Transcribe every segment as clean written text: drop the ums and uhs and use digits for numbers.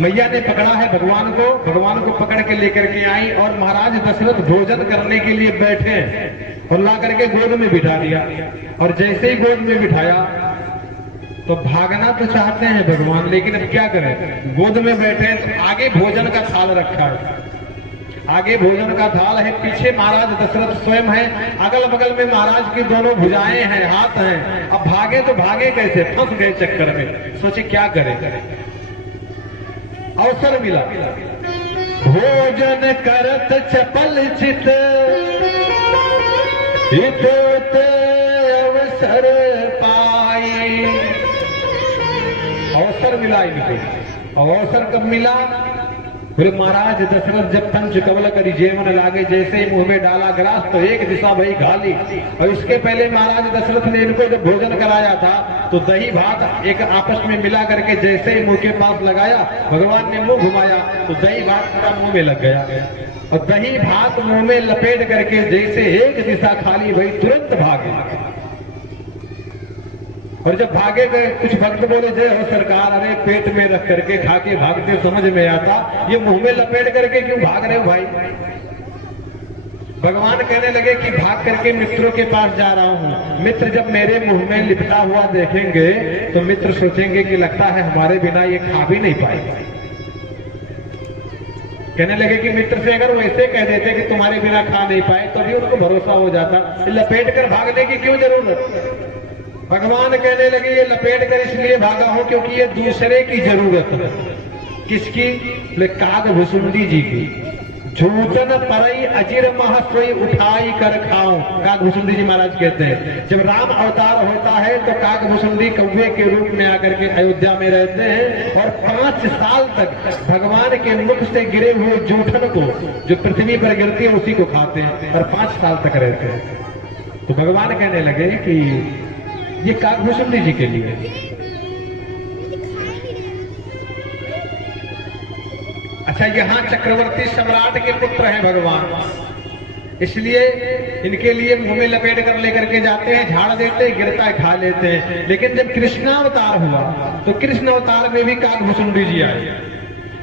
मैया ने पकड़ा है भगवान को पकड़ के लेकर के आई और महाराज दशरथ भोजन करने के लिए बैठे और ला करके गोद में बिठा दिया। और जैसे ही गोद में बिठाया तो भागना तो चाहते हैं भगवान, लेकिन अब क्या करें, गोद में बैठे तो आगे भोजन का थाल रखा है, आगे भोजन का थाल है, पीछे महाराज दशरथ स्वयं है, अगल बगल में महाराज की दोनों भुजाएं हैं, हाथ हैं। अब भागे तो भागे कैसे, फंस गए चक्कर में। सोचे क्या करें, अवसर मिला, भोजन करत चपल चित अवसर पाई। अवसर मिला इनको। और अवसर कब मिला, फिर महाराज दशरथ जब पंच कबल करी जेवन लागे, जैसे ही मुंह में डाला ग्रास तो एक दिशा भई घाली। और इसके पहले महाराज दशरथ ने इनको जब भोजन कराया था तो दही भात एक आपस में मिला करके जैसे ही मुंह के पास लगाया, भगवान ने मुंह घुमाया तो दही भात पूरा मुंह में लग गया। और दही भात मुंह में लपेट करके जैसे एक दिशा खाली भई तुरंत भागे। और जब भागे गए, कुछ भक्त बोले जय हो सरकार, अरे पेट में रख करके खा के भागते समझ में आता, ये मुंह में लपेट करके क्यों भाग रहे हो भाई। भगवान कहने लगे कि भाग करके मित्रों के पास जा रहा हूं। मित्र जब मेरे मुंह में लिपटा हुआ देखेंगे तो मित्र सोचेंगे कि लगता है हमारे बिना ये खा भी नहीं पाएगा। कहने लगे कि मित्र से अगर वैसे कह देते कि तुम्हारे बिना खा नहीं पाए तो भी उनको भरोसा हो जाता, लपेट कर भागने की क्यों जरूरत। भगवान कहने लगे ये लपेट कर इसलिए भागा हूं क्योंकि ये दूसरे की जरूरत है। किसकी, काग भुसुंडी जी की। झूठन परई अजिर मह सोई उठाई कर खाऊं, काग भुसुंडी जी महाराज कहते हैं। जब राम अवतार होता है तो काग भुसुंडी कौवे के रूप में आकर के अयोध्या में रहते हैं और 5 साल तक भगवान के मुख से गिरे हुए जूठन को, जो पृथ्वी पर गिरती है उसी को खाते हैं और 5 साल तक रहते हैं। तो भगवान कहने लगे कि ये काकभूषुंडी जी के लिए। अच्छा, यहाँ चक्रवर्ती सम्राट के पुत्र हैं भगवान, इसलिए इनके लिए मुंह में लपेट कर लेकर के जाते हैं, झाड़ देते हैं, गिरता है खा लेते हैं। लेकिन जब कृष्णावतार हुआ तो कृष्ण अवतार में भी काकभूषुंडी जी आए।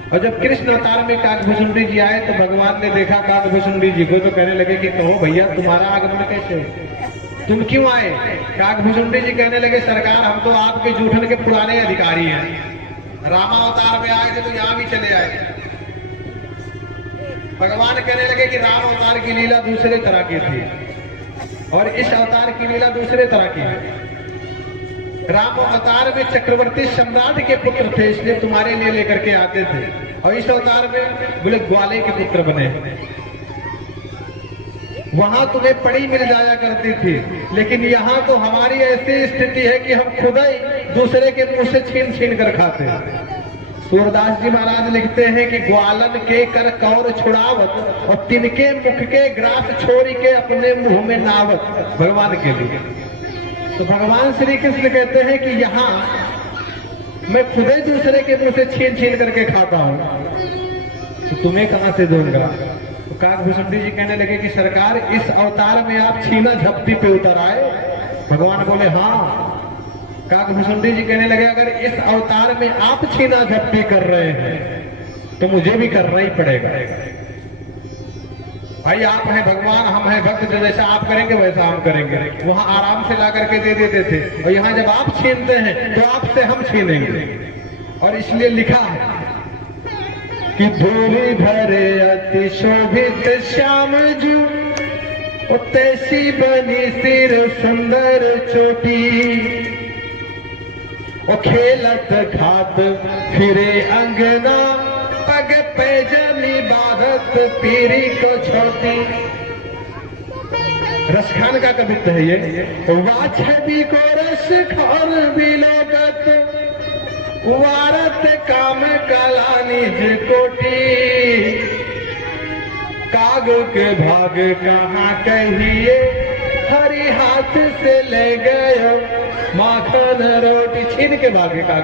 और जब कृष्ण अवतार में काकभूषुंडी जी आए तो भगवान ने देखा काकभूषुंडी जी को तो कहने लगे कि कहो भैया तुम्हारा आगमन कैसे, तुम क्यों आए। काकभूषुंडी जी कहने लगे सरकार हम तो आपके जूठन के पुराने अधिकारी हैं, रामावतार में आए थे तो यहाँ भी चले आए। भगवान कहने लगे कि राम अवतार की लीला दूसरे तरह की थी और इस अवतार की लीला दूसरे तरह की है। राम अवतार में चक्रवर्ती सम्राट के पुत्र थे इसलिए तुम्हारे लिए लेकर के आते थे, और इस अवतार में बोले ग्वाले के पुत्र बने। वहां तुम्हें पड़ी मिल जाया करती थी, लेकिन यहाँ तो हमारी ऐसी स्थिति है कि हम खुद ही दूसरे के मुंह से छीन छीन कर खाते हैं। सूरदास जी महाराज लिखते हैं कि ग्वालन के कर कौर छुड़ावत और तिनके मुख के ग्रास छोड़ी के अपने मुंह में नावत, भगवान के लिए। तो भगवान श्री कृष्ण कहते हैं कि यहाँ मैं खुद ही दूसरे के मुंह से छीन छीन करके खाता हूँ, तो तुम्हें कहां से दूंगा। तो काकभूषुंडी जी कहने लगे कि सरकार इस अवतार में आप छीना झपटी पे उतर आए। भगवान बोले हाँ। काकभूषुंडी जी कहने लगे अगर इस अवतार में आप छीना झपटी कर रहे हैं तो मुझे भी करना ही पड़ेगा। भाई आप हैं भगवान, हम हैं भक्त, जो जैसा आप करेंगे वैसा हम करेंगे। वहां आराम से ला करके दे देते थे और यहाँ जब आप छीनते हैं तो आपसे हम छीनेंगे। और इसलिए लिखा है कि धूरी भरे अति शोभित श्याम जू, तैसी बनी सिर सुंदर चोटी, और खेलत घात फिरे अंगना, पग पैजनी बाधत पीरी को छोटी। रसखान का कवित्व है ये। वाछबी को रस खान बिलोकत, वारत काम कला निज कोटी, काग के भाग कहाँ कहिए, हरी हाथ से ले गए माखन रोटी। छीन के भागे काग।